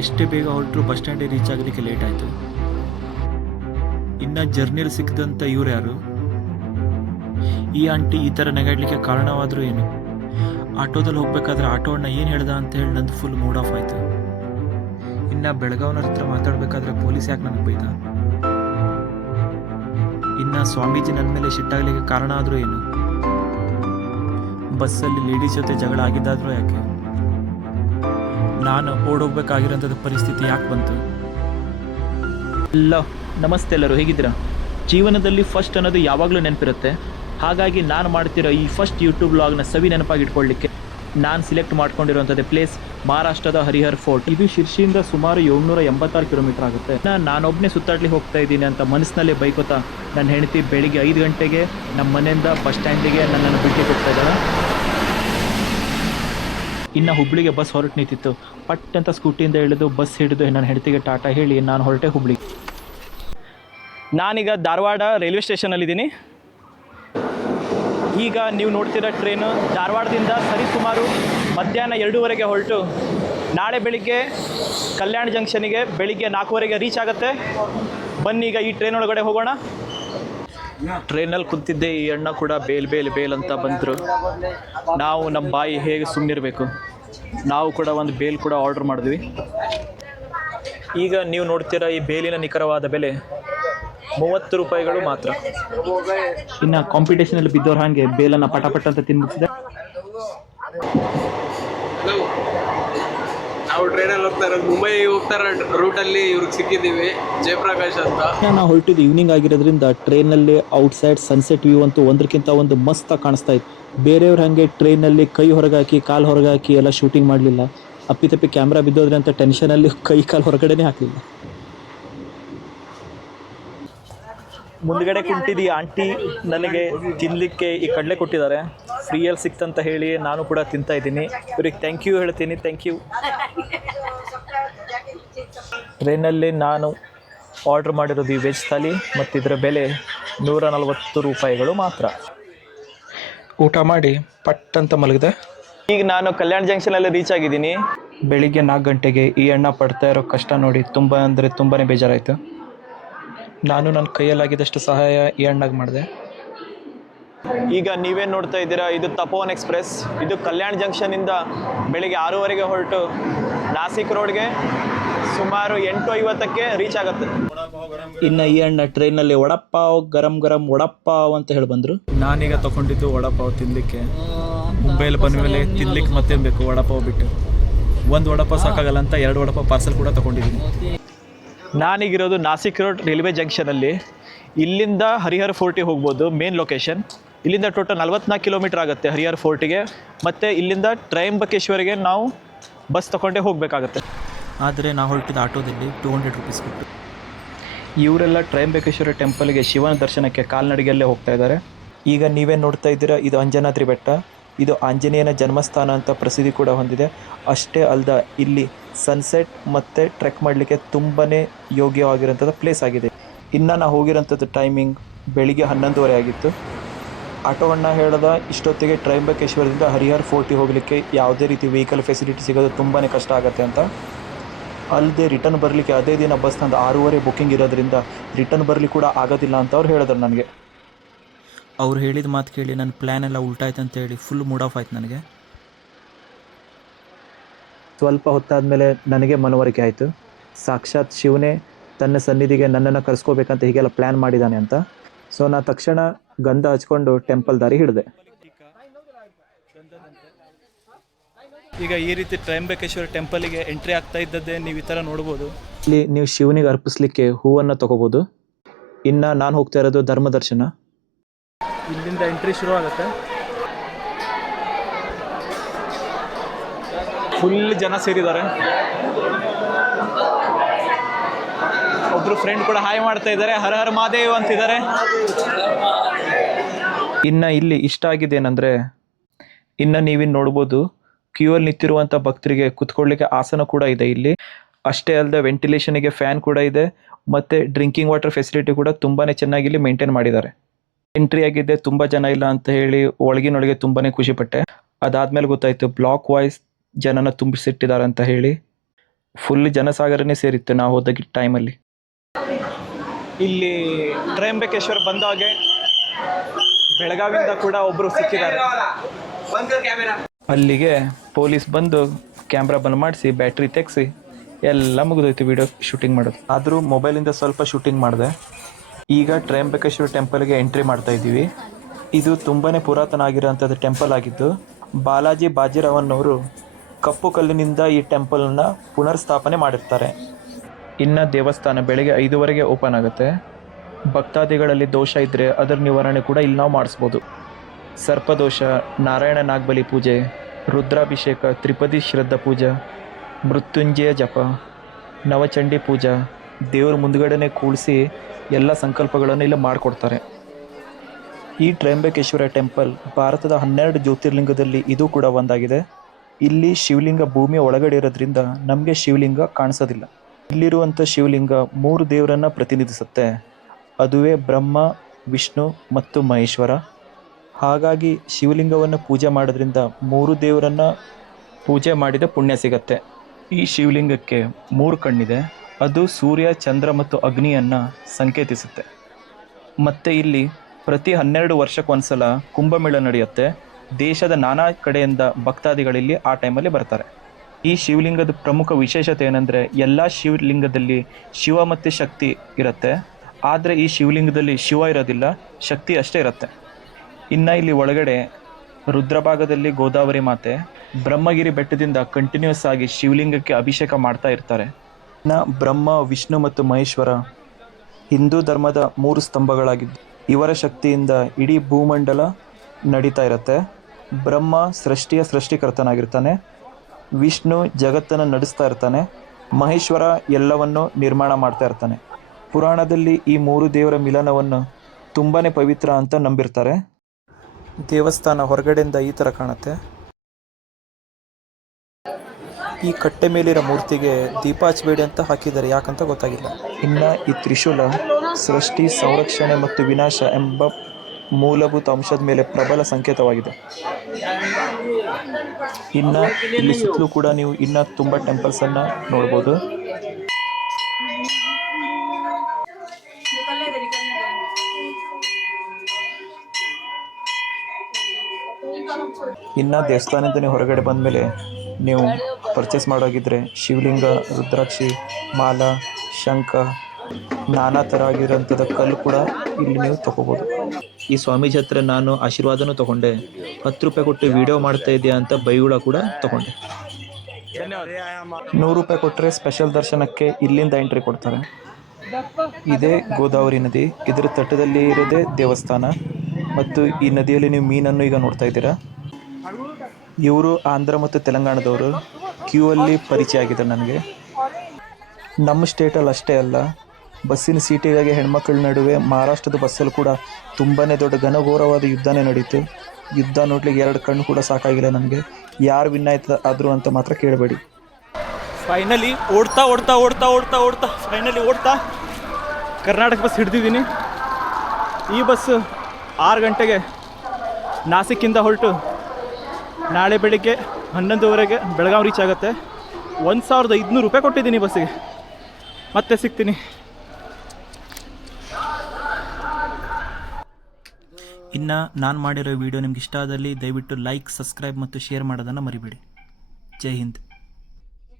ಎಷ್ಟೇ ಬೇಗ ಹೊರಟರು ಬಸ್ ಸ್ಟ್ಯಾಂಡಿಗೆ ರೀಚ್ ಆಗಲಿಕ್ಕೆ ಲೇಟ್ ಆಯಿತು. ಇನ್ನು ಜರ್ನಿಯಲ್ಲಿ ಸಿಕ್ಕಿದಂಥ ಇವ್ರು ಯಾರು? ಈ ಆಂಟಿ ಈ ಥರ ನೆಗಾಡ್ಲಿಕ್ಕೆ ಕಾರಣವಾದರೂ ಏನು? ಆಟೋದಲ್ಲಿ ಹೋಗ್ಬೇಕಾದ್ರೆ ಆಟೋ ಅಣ್ಣ ಏನು ಹೇಳ್ದ ಅಂತ ಹೇಳಿ ನಂದು ಫುಲ್ ಮೂಡ್ ಆಫ್ ಆಯಿತು. ಇನ್ನು ಬೆಳಗಾವ್ನವ್ರ ಹತ್ರ ಮಾತಾಡಬೇಕಾದ್ರೆ ಪೊಲೀಸ್ ಯಾಕೆ ನನಗೆ ಬೈದ? ಇನ್ನು ಸ್ವಾಮೀಜಿ ನನ್ನ ಮೇಲೆ ಸಿಟ್ಟಾಗಲಿಕ್ಕೆ ಕಾರಣ ಆದರೂ ಏನು? ಬಸ್ಸಲ್ಲಿ ಲೇಡೀಸ್ ಜೊತೆ ಜಗಳ ಆಗಿದ್ದಾದರೂ ಯಾಕೆ? ನಾನು ಓಡೋಗ್ಬೇಕಾಗಿರೋಂಥದ್ದು ಪರಿಸ್ಥಿತಿ ಯಾಕೆ ಬಂತು? ಹಲೋ, ನಮಸ್ತೆ ಎಲ್ಲರೂ, ಹೇಗಿದ್ದೀರಾ? ಜೀವನದಲ್ಲಿ ಫಸ್ಟ್ ಅನ್ನೋದು ಯಾವಾಗಲೂ ನೆನಪಿರುತ್ತೆ. ಹಾಗಾಗಿ ನಾನು ಮಾಡ್ತಿರೋ ಈ ಫಸ್ಟ್ ಯೂಟ್ಯೂಬ್ ವ್ಲಾಗ್ನ ಸವಿ ನೆನಪಾಗಿ ಇಟ್ಕೊಳ್ಳಿಕ್ಕೆ ನಾನು ಸಿಲೆಕ್ಟ್ ಮಾಡ್ಕೊಂಡಿರೋಂಥದ್ದು ಪ್ಲೇಸ್ ಮಹಾರಾಷ್ಟ್ರದ ಹರಿಹರ್ ಫೋರ್ಟ್. ಇದು ಶಿರ್ಷಿಯಿಂದ ಸುಮಾರು 786 ಕಿಲೋಮೀಟರ್ ಆಗುತ್ತೆ. ನಾನೊಬ್ಬನೇ ಸುತ್ತಾಡ್ಲಿಕ್ಕೆ ಹೋಗ್ತಾ ಇದ್ದೀನಿ ಅಂತ ಮನಸ್ಸಿನಲ್ಲೇ ಬೈಕೋತಾ ನನ್ನ ಹೆಂಡತಿ ಬೆಳಿಗ್ಗೆ 5 ಗಂಟೆಗೆ ನಮ್ಮ ಮನೆಯಿಂದ ಬಸ್ ಸ್ಟ್ಯಾಂಡಿಗೆ ನನ್ನನ್ನು ಬಿಡ್ಲಿಕ್ಕೆ ಹೋಗ್ತಾ ಇದ್ದಾಳೆ. ಇನ್ನು ಹುಬ್ಳಿಗೆ ಬಸ್ ಹೊರಟು ನಿಂತಿತ್ತು. ಪಟ್ ಅಂತ ಸ್ಕೂಟಿಯಿಂದ ಇಳಿದು ಬಸ್ ಹಿಡಿದು ನನ್ನ ಹೆಂಡತಿಗೆ ಟಾಟಾ ಹೇಳಿ ನಾನು ಹೊರಟೆ ಹುಬ್ಳಿ. ನಾನೀಗ ಧಾರವಾಡ ರೈಲ್ವೆ ಸ್ಟೇಷನಲ್ಲಿದ್ದೀನಿ. ಈಗ ನೀವು ನೋಡ್ತಿರೋ ಟ್ರೈನು ಧಾರವಾಡದಿಂದ ಸರಿಸುಮಾರು ಮಧ್ಯಾಹ್ನ 2:30ಗೆ ಹೊರಟು ನಾಳೆ ಬೆಳಿಗ್ಗೆ ಕಲ್ಯಾಣ ಜಂಕ್ಷನಿಗೆ ಬೆಳಿಗ್ಗೆ 4:15ಗೆ ರೀಚ್ ಆಗುತ್ತೆ. ಬನ್ನಿ ಈಗ ಈ ಟ್ರೈನ್ ಒಳಗಡೆ ಹೋಗೋಣ. ಟ್ರೈನಲ್ಲಿ ಕುಂತಿದ್ದೆ, ಈ ಅಣ್ಣ ಕೂಡ ಬೇಲ್ ಅಂತ ಬಂದರು. ನಾವು ನಮ್ಮ ಬಾಯಿ ಹೇಗೆ ಸುಮ್ಮನಿರಬೇಕು, ನಾವು ಕೂಡ ಒಂದು ಬೇಲ್ ಕೂಡ ಆರ್ಡ್ರ್ ಮಾಡಿದ್ವಿ. ಈಗ ನೀವು ನೋಡ್ತೀರ ಈ ಬೇಲಿನ ನಿಖರವಾದ ಬೆಲೆ 30 ರೂಪಾಯಿಗಳು ಮಾತ್ರ. ಇನ್ನು ಕಾಂಪಿಟೇಷನಲ್ಲಿ ಬಿದ್ದವ್ರು ಹಾಗೆ ಬೇಲನ್ನು ಪಟ ಅಂತ ತಿನ್ಬಿಟ್ಟಿದೆ. ನಾವು ಟ್ರೈನಲ್ಲಿ ಹೋಗ್ತಾ ಇರೋದು ಮುಂಬೈ ಹೋಗ್ತಾ ಇರೋ ರೂಟಲ್ಲಿ ಇವ್ರಿಗೆ ಸಿಕ್ಕಿದ್ದೀವಿ, ಜಯಪ್ರಕಾಶ್ ಅಂತ. ನಾವು ಹೊರಟಿದ್ದು ಈವ್ನಿಂಗ್ ಆಗಿರೋದ್ರಿಂದ ಟ್ರೈನಲ್ಲಿ ಔಟ್ಸೈಡ್ ಸನ್ಸೆಟ್ ವ್ಯೂ ಅಂತೂ ಒಂದಕ್ಕಿಂತ ಒಂದು ಮಸ್ತಾಗಿ ಕಾಣಿಸ್ತಾ ಇತ್ತು. ಬೇರೆಯವ್ರು ಹಾಗೆ ಟ್ರೈನಲ್ಲಿ ಕೈ ಹೊರಗೆ ಹಾಕಿ ಕಾಲು ಹೊರಗೆ ಹಾಕಿ ಎಲ್ಲ ಶೂಟಿಂಗ್ ಮಾಡಲಿಲ್ಲ. ಅಪ್ಪಿತಪ್ಪಿ ಕ್ಯಾಮ್ರಾ ಬಿದ್ದೋದ್ರೆ ಅಂತ ಟೆನ್ಷನಲ್ಲಿ ಕೈ ಕಾಲು ಹೊರಗಡೆನೇ ಹಾಕಲಿಲ್ಲ. ಮುಂದ್ಗಡೆ ಕುಂತಿದ್ದು ಆಂಟಿ ನನಗೆ ತಿನ್ನಲಿಕ್ಕೆ ಈ ಕಡಲೆ ಕೊಟ್ಟಿದ್ದಾರೆ, ಫ್ರೀಯಲ್ಲಿ ಸಿಕ್ತಂತ ಹೇಳಿ ನಾನು ಕೂಡ ತಿಂತಾ ಇದ್ದೀನಿ. ಇವ್ರಿಗೆ ಥ್ಯಾಂಕ್ ಯು ಹೇಳ್ತೀನಿ, ಥ್ಯಾಂಕ್ ಯು. ಟ್ರೈನಲ್ಲಿ ನಾನು ಆರ್ಡ್ರ್ ಮಾಡಿರೋದು ಈ ವೆಜ್ ಥಾಲಿ ಮತ್ತು ಇದರ ಬೆಲೆ 140 ರೂಪಾಯಿಗಳು ಮಾತ್ರ. ಊಟ ಮಾಡಿ ಪಟ್ ಅಂತ ಮಲಗಿದೆ. ಈಗ ನಾನು ಕಲ್ಯಾಣ ಜಂಕ್ಷನಲ್ಲಿ ರೀಚ್ ಆಗಿದ್ದೀನಿ. ಬೆಳಿಗ್ಗೆ 4 ಗಂಟೆಗೆ ಈ ಅಣ್ಣ ಪಡ್ತಾ ಇರೋ ಕಷ್ಟ ನೋಡಿ ತುಂಬ ತುಂಬಾ ಬೇಜಾರಾಯಿತು. ನಾನು ನನ್ನ ಕೈಯಲ್ಲಾಗಿದ್ದಷ್ಟು ಸಹಾಯ ಈ ಅಣ್ಣಗೆ ಮಾಡಿದೆ. ಈಗ ನೀವೇನು ನೋಡ್ತಾ ಇದ್ದೀರಾ, ಇದು ತಪೋವನ್ ಎಕ್ಸ್ಪ್ರೆಸ್. ಇದು ಕಲ್ಯಾಣ ಜಂಕ್ಷನಿಂದ ಬೆಳಿಗ್ಗೆ 6:15ಗೆ ಹೊರಟು ನಾಸಿಕ್ ರೋಡ್ಗೆ ಸುಮಾರು 8:50ಕ್ಕೆ ರೀಚ್ ಆಗುತ್ತೆ. ಇನ್ನು ಈ ಅಣ್ಣ ಟ್ರೈನಲ್ಲಿ ವಡಪ್ಪಾವ್ ಗರಂ ವಡಪ್ಪಾವ್ ಅಂತ ಹೇಳಿ ಬಂದರು. ನಾನೀಗ ತೊಗೊಂಡಿದ್ದು ವಡಪಾವ್ ತಿನ್ನಲಿಕ್ಕೆ. ಮುಂಬೈಲಿ ಬಂದ ಮೇಲೆ ತಿನ್ಲಿಕ್ಕೆ ಮತ್ತೇನು ಬೇಕು, ವಡಪಾವ್ ಬಿಟ್ಟು. ಒಂದು ವಡಪಾವ್ ಸಾಕಾಗಲ್ಲ ಅಂತ 2 ವಡಪಾವ್ ಪಾರ್ಸಲ್ ಕೂಡ ತೊಗೊಂಡಿದ್ದೀನಿ. ನಾನೀಗಿರೋದು ನಾಸಿಕ್ ರೋಡ್ ರೈಲ್ವೆ ಜಂಕ್ಷನಲ್ಲಿ. ಇಲ್ಲಿಂದ ಹರಿಹರ್ ಫೋರ್ಟಿಗೆ ಹೋಗ್ಬೋದು, ಮೇನ್ ಲೊಕೇಶನ್. ಇಲ್ಲಿಂದ ಟೋಟಲ್ 44 ಕಿಲೋಮೀಟರ್ ಆಗುತ್ತೆ ಹರಿಹರ್ ಫೋರ್ಟಿಗೆ. ಮತ್ತು ಇಲ್ಲಿಂದ ಟ್ರಯಂಬಕೇಶ್ವರಿಗೆ ನಾವು ಬಸ್ ತೊಗೊಂಡೇ ಹೋಗಬೇಕಾಗತ್ತೆ. ಆದರೆ ನಾವು ಹೊರಟಿದ್ದ ಆಟೋದಲ್ಲಿ 200 ರೂಪೀಸ್ ಕೊಟ್ಟು. ಇವರೆಲ್ಲ ಟ್ರಯಂಬಕೇಶ್ವರ ಟೆಂಪಲ್ಗೆ ಶಿವನ ದರ್ಶನಕ್ಕೆ ಕಾಲ್ನಡಿಗೆಯಲ್ಲೇ ಹೋಗ್ತಾ ಇದ್ದಾರೆ. ಈಗ ನೀವೇ ನೋಡ್ತಾ ಇದ್ದೀರಾ, ಇದು ಅಂಜನಾದ್ರಿ ಬೆಟ್ಟ. ಇದು ಆಂಜನೇಯನ ಜನ್ಮಸ್ಥಾನ ಅಂತ ಪ್ರಸಿದ್ಧಿ ಕೂಡ ಹೊಂದಿದೆ. ಅಷ್ಟೇ ಅಲ್ದ ಇಲ್ಲಿ ಸನ್ಸೆಟ್ ಮತ್ತು ಟ್ರೆಕ್ ಮಾಡಲಿಕ್ಕೆ ತುಂಬಾ ಯೋಗ್ಯವಾಗಿರೋಂಥದ್ದು ಪ್ಲೇಸ್ ಆಗಿದೆ. ಇನ್ನು ನಾವು ಹೋಗಿರೋಂಥದ್ದು ಟೈಮಿಂಗ್ ಬೆಳಿಗ್ಗೆ 11:30 ಆಗಿತ್ತು. ಆಟೋವನ್ನ ಹೇಳ್ದ ಇಷ್ಟೊತ್ತಿಗೆ ಟ್ರಯಂಬಕೇಶ್ವರದಿಂದ ಹರಿಹರ್ ಫೋರ್ಟಿಗೆ ಹೋಗಲಿಕ್ಕೆ ಯಾವುದೇ ರೀತಿ ವೆಹಿಕಲ್ ಫೆಸಿಲಿಟಿ ಸಿಗೋದು ತುಂಬಾ ಕಷ್ಟ ಆಗುತ್ತೆ ಅಂತ. ಅಲ್ಲದೆ ರಿಟರ್ನ್ ಬರಲಿಕ್ಕೆ ಅದೇ ದಿನ ಬಸ್ ನಂದು 6:30 ಬುಕ್ಕಿಂಗ್ ಇರೋದ್ರಿಂದ ರಿಟರ್ನ್ ಬರಲಿಕ್ಕೆ ಕೂಡ ಆಗೋದಿಲ್ಲ ಅಂತ ಅವ್ರು ಹೇಳಿದ್ರು ನನಗೆ. ಅವ್ರು ಹೇಳಿದ ಮಾತು ಕೇಳಿ ನನ್ನ ಪ್ಲ್ಯಾನ್ ಎಲ್ಲ ಉಲ್ಟಾಯ್ತು ಅಂತೇಳಿ ಫುಲ್ ಮೂಡ್ ಆಫ್ ಆಯ್ತು ನನಗೆ. ಸ್ವಲ್ಪ ಹೊತ್ತಾದಮೇಲೆ ನನಗೆ ಮನವರಿಕೆ ಆಯಿತು, ಸಾಕ್ಷಾತ್ ಶಿವನೇ ತನ್ನ ಸನ್ನಿಧಿಗೆ ನನ್ನನ್ನು ಕರೆಸ್ಕೋಬೇಕಂತ ಹೀಗೆಲ್ಲ ಪ್ಲ್ಯಾನ್ ಮಾಡಿದ್ದಾನೆ ಅಂತ. ಸೊ ನಾನು ತಕ್ಷಣ ಗಂಧ ಹಚ್ಕೊಂಡು ಟೆಂಪಲ್ ದಾರಿ ಹಿಡಿದೆ. ಈಗ ಈ ರೀತಿ ಟ್ರಯಂಬಕೇಶ್ವರ ಟೆಂಪಲಿಗೆ ಎಂಟ್ರಿ ಆಗ್ತಾ ಇದ್ದದ್ದೇ ನೀವು ಈ ಥರ ನೋಡ್ಬೋದು. ಇಲ್ಲಿ ನೀವು ಶಿವನಿಗೆ ಅರ್ಪಿಸ್ಲಿಕ್ಕೆ ಹೂವನ್ನು ತೊಗೋಬೋದು. ಇನ್ನು ನಾನು ಹೋಗ್ತಾ ಇರೋದು ಧರ್ಮದರ್ಶನ. ಇಲ್ಲಿಂದ ಎಂಟ್ರಿ ಶುರು ಆಗುತ್ತೆ. ಫುಲ್ ಜನ ಸೇರಿದ್ದಾರೆ. ಒಬ್ಬರು ಫ್ರೆಂಡ್ ಕೂಡ ಹಾಯ್ ಮಾಡ್ತಾ ಇದ್ದಾರೆ, ಹರ ಹರ ಮಹಾದೇವ್ ಅಂತಿದ್ದಾರೆ. ಇನ್ನು ಇಲ್ಲಿ ಇಷ್ಟ ಆಗಿದೆ ಏನಂದರೆ, ಇನ್ನು ನೀವಿನ್ನು ನೋಡ್ಬೋದು ಕ್ಯೂ ಅಲ್ಲಿ ನಿಂತಿರುವಂಥ ಭಕ್ತರಿಗೆ ಕುತ್ಕೊಳ್ಳಿಕ್ಕೆ ಆಸನ ಕೂಡ ಇದೆ ಇಲ್ಲಿ. ಅಷ್ಟೇ ಅಲ್ಲದೆ ವೆಂಟಿಲೇಷನಿಗೆ ಫ್ಯಾನ್ ಕೂಡ ಇದೆ ಮತ್ತು ಡ್ರಿಂಕಿಂಗ್ ವಾಟರ್ ಫೆಸಿಲಿಟಿ ಕೂಡ ತುಂಬಾ ಚೆನ್ನಾಗಿ ಇಲ್ಲಿ ಮೇಂಟೈನ್ ಮಾಡಿದ್ದಾರೆ. ಎಂಟ್ರಿ ಆಗಿದ್ದೆ, ತುಂಬ ಜನ ಇಲ್ಲ ಅಂತ ಹೇಳಿ ಒಳಗಿನೊಳಗೆ ತುಂಬಾ ಖುಷಿಪಟ್ಟೆ. ಅದಾದಮೇಲೆ ಗೊತ್ತಾಯಿತು ಬ್ಲಾಕ್ ವೈಸ್ ಜನನ ತುಂಬಿಸಿಟ್ಟಿದ್ದಾರೆ ಅಂತ ಹೇಳಿ. ಫುಲ್ ಜನಸಾಗರನೇ ಸೇರಿತ್ತು ನಾವು ಹೋದ ಟೈಮಲ್ಲಿ. ಇಲ್ಲಿ ತ್ರಯಂಬಕೇಶ್ವರ ಬಂದಾಗೆ ಬೆಳಗಾವಿಯಿಂದ ಕೂಡ ಒಬ್ಬರು ಸಿಕ್ಕಿದ್ದಾರೆ. ಅಲ್ಲಿಗೆ ಪೊಲೀಸ್ ಬಂದು ಕ್ಯಾಮ್ರಾ ಬಂದ್ ಮಾಡಿಸಿ ಬ್ಯಾಟ್ರಿ ತೆಗೆಸಿ ಎಲ್ಲ ಮುಗಿದೋಯ್ತು ವಿಡಿಯೋ ಶೂಟಿಂಗ್ ಮಾಡೋದು. ಆದರೂ ಮೊಬೈಲಿಂದ ಸ್ವಲ್ಪ ಶೂಟಿಂಗ್ ಮಾಡಿದೆ. ಈಗ ತ್ರಯಂಬಕೇಶ್ವರ ಟೆಂಪಲ್ಗೆ ಎಂಟ್ರಿ ಮಾಡ್ತಾ ಇದ್ದೀವಿ. ಇದು ತುಂಬಾ ಪುರಾತನ ಆಗಿರೋಂಥದ್ದು ಟೆಂಪಲ್ ಆಗಿದ್ದು ಬಾಲಾಜಿ ಬಾಜಿರಾವನವರು ಕಪ್ಪು ಕಲ್ಲಿನಿಂದ ಈ ಟೆಂಪಲ್ನ ಪುನರ್ಸ್ಥಾಪನೆ ಮಾಡಿರ್ತಾರೆ. ಇನ್ನು ದೇವಸ್ಥಾನ ಬೆಳಗ್ಗೆ 5:00 ಓಪನ್ ಆಗುತ್ತೆ. ಭಕ್ತಾದಿಗಳಲ್ಲಿ ದೋಷ ಇದ್ದರೆ ಅದರ ನಿವಾರಣೆ ಕೂಡ ಇಲ್ಲಿ ನಾವು ಮಾಡಿಸ್ಬೋದು. ಸರ್ಪದೋಷ, ನಾರಾಯಣ ನಾಗಬಲಿ ಪೂಜೆ, ರುದ್ರಾಭಿಷೇಕ, ತ್ರಿಪದಿ ಶ್ರದ್ಧಾ ಪೂಜಾ, ಮೃತ್ಯುಂಜಯ ಜಪ, ನವಚಂಡಿ ಪೂಜಾ, ದೇವ್ರ ಮುಂದ್ಗಡೆನೆ ಕೂಡಿಸಿ ಎಲ್ಲ ಸಂಕಲ್ಪಗಳನ್ನು ಇಲ್ಲಿ ಮಾಡಿಕೊಡ್ತಾರೆ. ಈ ತ್ರಯಂಬಕೇಶ್ವರ ಟೆಂಪಲ್ ಭಾರತದ 12 ಜ್ಯೋತಿರ್ಲಿಂಗದಲ್ಲಿ ಇದು ಕೂಡ ಒಂದಾಗಿದೆ. ಇಲ್ಲಿ ಶಿವಲಿಂಗ ಭೂಮಿಯ ಒಳಗಡೆ ಇರೋದ್ರಿಂದ ನಮಗೆ ಶಿವಲಿಂಗ ಕಾಣಿಸೋದಿಲ್ಲ. ಇಲ್ಲಿರುವಂಥ ಶಿವಲಿಂಗ 3 ದೇವರನ್ನು ಪ್ರತಿನಿಧಿಸುತ್ತೆ. ಅದುವೇ ಬ್ರಹ್ಮ, ವಿಷ್ಣು ಮತ್ತು ಮಹೇಶ್ವರ. ಹಾಗಾಗಿ ಶಿವಲಿಂಗವನ್ನು ಪೂಜೆ ಮಾಡೋದ್ರಿಂದ 3 ದೇವರನ್ನು ಪೂಜೆ ಮಾಡಿದ ಪುಣ್ಯ ಸಿಗತ್ತೆ. ಈ ಶಿವಲಿಂಗಕ್ಕೆ 3 ಕಣ್ಣಿದೆ. ಅದು ಸೂರ್ಯ, ಚಂದ್ರ ಮತ್ತು ಅಗ್ನಿಯನ್ನು ಸಂಕೇತಿಸುತ್ತೆ. ಮತ್ತು ಇಲ್ಲಿ ಪ್ರತಿ 12 ವರ್ಷಕ್ಕೊಂದ್ಸಲ ಕುಂಭಮೇಳ ನಡೆಯುತ್ತೆ. ದೇಶದ ನಾನಾ ಕಡೆಯಿಂದ ಭಕ್ತಾದಿಗಳಲ್ಲಿ ಆ ಟೈಮಲ್ಲಿ ಬರ್ತಾರೆ. ಈ ಶಿವಲಿಂಗದ ಪ್ರಮುಖ ವಿಶೇಷತೆ ಏನಂದರೆ ಎಲ್ಲ ಶಿವಲಿಂಗದಲ್ಲಿ ಶಿವ ಮತ್ತು ಶಕ್ತಿ ಇರುತ್ತೆ. ಆದರೆ ಈ ಶಿವಲಿಂಗದಲ್ಲಿ ಶಿವ ಇರೋದಿಲ್ಲ, ಶಕ್ತಿ ಅಷ್ಟೇ ಇರುತ್ತೆ. ಇನ್ನು ಇಲ್ಲಿ ಒಳಗಡೆ ರುದ್ರಭಾಗದಲ್ಲಿ ಗೋದಾವರಿ ಮಾತೆ, ಬ್ರಹ್ಮಗಿರಿ ಬೆಟ್ಟದಿಂದ ಕಂಟಿನ್ಯೂಸ್ ಆಗಿ ಶಿವಲಿಂಗಕ್ಕೆ ಅಭಿಷೇಕ ಮಾಡ್ತಾ ಇರ್ತಾರೆ. ಇನ್ನು ಬ್ರಹ್ಮ, ವಿಷ್ಣು ಮತ್ತು ಮಹೇಶ್ವರ ಹಿಂದೂ ಧರ್ಮದ 3 ಸ್ತಂಭಗಳಾಗಿದ್ದು ಇವರ ಶಕ್ತಿಯಿಂದ ಇಡೀ ಭೂಮಂಡಲ ನಡೀತಾ ಇರುತ್ತೆ. ಬ್ರಹ್ಮ ಸೃಷ್ಟಿಕರ್ತನಾಗಿರ್ತಾನೆ, ವಿಷ್ಣು ಜಗತ್ತನ್ನು ನಡೆಸ್ತಾ ಇರ್ತಾನೆ, ಮಹೇಶ್ವರ ಎಲ್ಲವನ್ನು ನಿರ್ಮಾಣ ಮಾಡ್ತಾ ಇರ್ತಾನೆ. ಪುರಾಣದಲ್ಲಿ ಈ 3 ದೇವರ ಮಿಲನವನ್ನು ತುಂಬಾ ಪವಿತ್ರ ಅಂತ ನಂಬಿರ್ತಾರೆ. ದೇವಸ್ಥಾನ ಹೊರಗಡೆಯಿಂದ ಈ ಥರ ಕಾಣುತ್ತೆ. ಈ ಕಟ್ಟೆ ಮೇಲಿರೋ ಮೂರ್ತಿಗೆ ದೀಪ ಹಚ್ಚಬೇಡಿ ಅಂತ ಹಾಕಿದ್ದಾರೆ, ಯಾಕಂತ ಗೊತ್ತಾಗಿಲ್ಲ. ಇನ್ನು ಈ ತ್ರಿಶೂಲ ಸೃಷ್ಟಿ, ಸಂರಕ್ಷಣೆ ಮತ್ತು ವಿನಾಶ ಎಂಬ ಮೂಲಭೂತ ಅಂಶದ ಮೇಲೆ ಪ್ರಬಲ ಸಂಕೇತವಾಗಿದೆ. ಇನ್ನು ಇಲ್ಲಿ ಸುತ್ತಲೂ ಕೂಡ ನೀವು ಇನ್ನೂ ತುಂಬ ಟೆಂಪಲ್ಸನ್ನು ನೋಡ್ಬೋದು. ಇನ್ನು ದೇವಸ್ಥಾನದಿಂದ ನೀವು ಹೊರಗಡೆ ಬಂದಮೇಲೆ ನೀವು ಪರ್ಚೇಸ್ ಮಾಡೋಗಿದ್ರೆ ಶಿವಲಿಂಗ, ರುದ್ರಾಕ್ಷಿ, ಮಾಲ, ಶಂಖ, ನಾನಾ ಥರ ಆಗಿರೋಂಥದ್ದು ಕಲ್ಲು ಕೂಡ ಇಲ್ಲಿ ನೀವು ತೊಗೋಬೋದು. ಈ ಸ್ವಾಮೀಜಿ ಹತ್ರ ನಾನು ಆಶೀರ್ವಾದನೂ ತೊಗೊಂಡೆ. 10 ರೂಪಾಯಿ ಕೊಟ್ಟು ವಿಡಿಯೋ ಮಾಡ್ತಾ ಇದೆಯಾ ಅಂತ ಬೈಗುಳ ಕೂಡ ತೊಗೊಂಡೆ. 100 ರೂಪಾಯಿ ಕೊಟ್ಟರೆ ಸ್ಪೆಷಲ್ ದರ್ಶನಕ್ಕೆ ಇಲ್ಲಿಂದ ಎಂಟ್ರಿ ಕೊಡ್ತಾರೆ. ಇದೇ ಗೋದಾವರಿ ನದಿ, ಇದರ ತಟದಲ್ಲಿ ಇರೋದೇ ದೇವಸ್ಥಾನ. ಮತ್ತು ಈ ನದಿಯಲ್ಲಿ ನೀವು ಮೀನನ್ನು ಈಗ ನೋಡ್ತಾ ಇದ್ದೀರಾ. ಇವರು ಆಂಧ್ರ ಮತ್ತು ತೆಲಂಗಾಣದವರು. ಕ್ಯೂ ಅಲ್ಲಿ ಪರಿಚಯ ಆಗಿದೆ ನನಗೆ. ನಮ್ಮ ಸ್ಟೇಟಲ್ಲಿ ಅಷ್ಟೇ ಅಲ್ಲ, ಬಸ್ಸಿನ ಸೀಟಿಗಾಗಿ ಹೆಣ್ಮಕ್ಳ ನಡುವೆ ಮಹಾರಾಷ್ಟ್ರದ ಬಸ್ಸಲ್ಲಿ ಕೂಡ ತುಂಬಾ ದೊಡ್ಡ ಘನಘೋರವಾದ ಯುದ್ಧನೇ ನಡೀತು. ಯುದ್ಧ ನೋಡ್ಲಿಕ್ಕೆ 2 ಕಣ್ಣು ಕೂಡ ಸಾಕಾಗಿಲ್ಲ ನನಗೆ. ಯಾರು ವಿನ್ ಆದರೂ ಅಂತ ಮಾತ್ರ ಕೇಳಬೇಡಿ. ಫೈನಲಿ ಓಡ್ತಾ ಕರ್ನಾಟಕ ಬಸ್ ಹಿಡ್ದಿದ್ದೀನಿ. ಈ ಬಸ್ಸು 6 ಗಂಟೆಗೆ ನಾಸಿಕ್ಕಿಂದ ಹೊರಟು ನಾಳೆ ಬೆಳಿಗ್ಗೆ 11:30ಗೆ ಬೆಳಗಾವಿ ರೀಚ್ ಆಗುತ್ತೆ. 1500 ರೂಪಾಯಿ ಕೊಟ್ಟಿದ್ದೀನಿ ಬಸ್ಸಿಗೆ. ಮತ್ತೆ ಸಿಗ್ತೀನಿ. ಇನ್ನು ನಾನು ಮಾಡಿರೋ ವಿಡಿಯೋ ನಿಮ್ಗೆ ಇಷ್ಟ ಆದಲ್ಲಿ ದಯವಿಟ್ಟು ಲೈಕ್, ಸಬ್ಸ್ಕ್ರೈಬ್ ಮತ್ತು ಶೇರ್ ಮಾಡೋದನ್ನು ಮರಿಬೇಡಿ. ಜೈ ಹಿಂದ್.